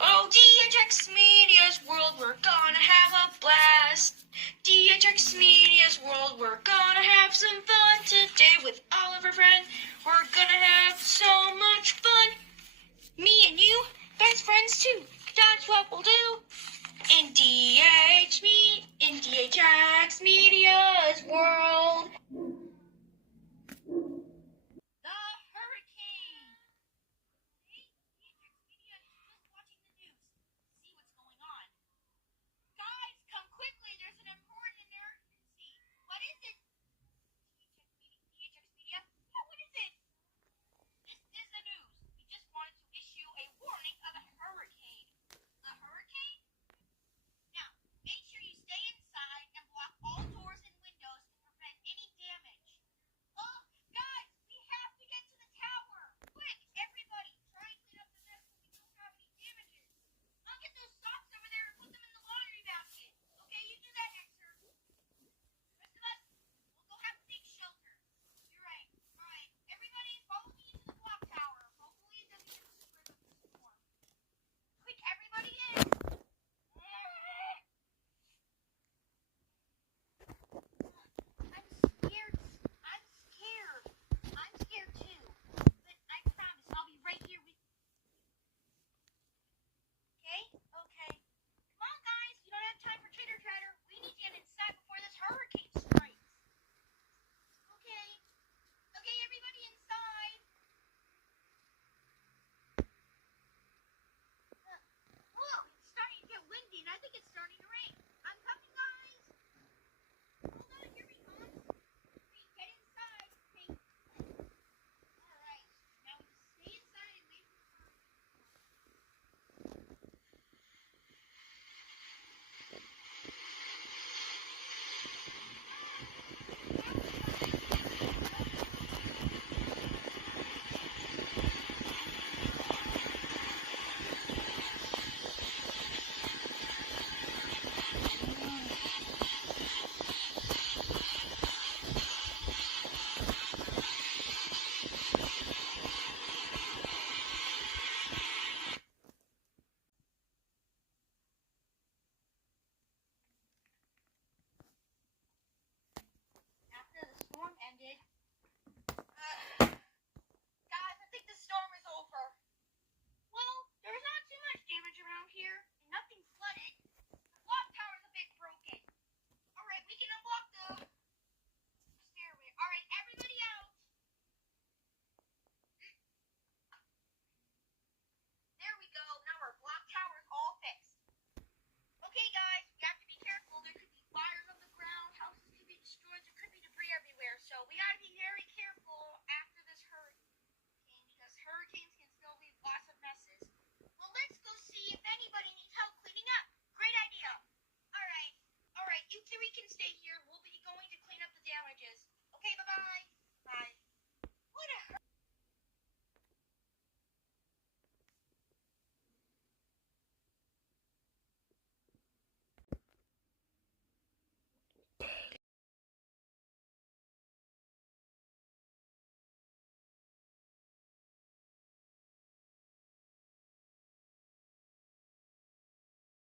Oh, DHX Media's world, we're gonna have a blast. DHX Media's world, we're gonna have some fun today with all of our friends. We're gonna have so much fun. Me and you, best friends too. That's what we'll do. In DHX Media's world. The hurricane. Hey, DHX Media is just watching the news. See what's going on. Guys, come quickly. There's an important emergency. What is it? DHX Media? Yeah, what is it? This is the news. We just wanted to issue a warning of a hurricane. A hurricane? Now, make sure you stay inside and block all doors and windows to prevent any damage. Oh, guys, we have to get to the tower. Quick, everybody, try and clean up the mess so we don't have any damages. I'll get those socks over there and put them in the laundry basket. Okay, you do that, Hector. The rest of us, we'll go have a big shelter. You're right. All right, everybody, follow me into the clock tower. Hopefully it doesn't get destroyed by the storm. Quick, everybody in. I'm scared. I'm scared. I'm scared too. But I promise I'll be right here with you. Okay? Okay. Come on, guys. You don't have time for chitter chatter. We need to get inside before this hurricane strikes. Okay. Okay, everybody inside. Whoa, it's starting to get windy, and I think it's starting to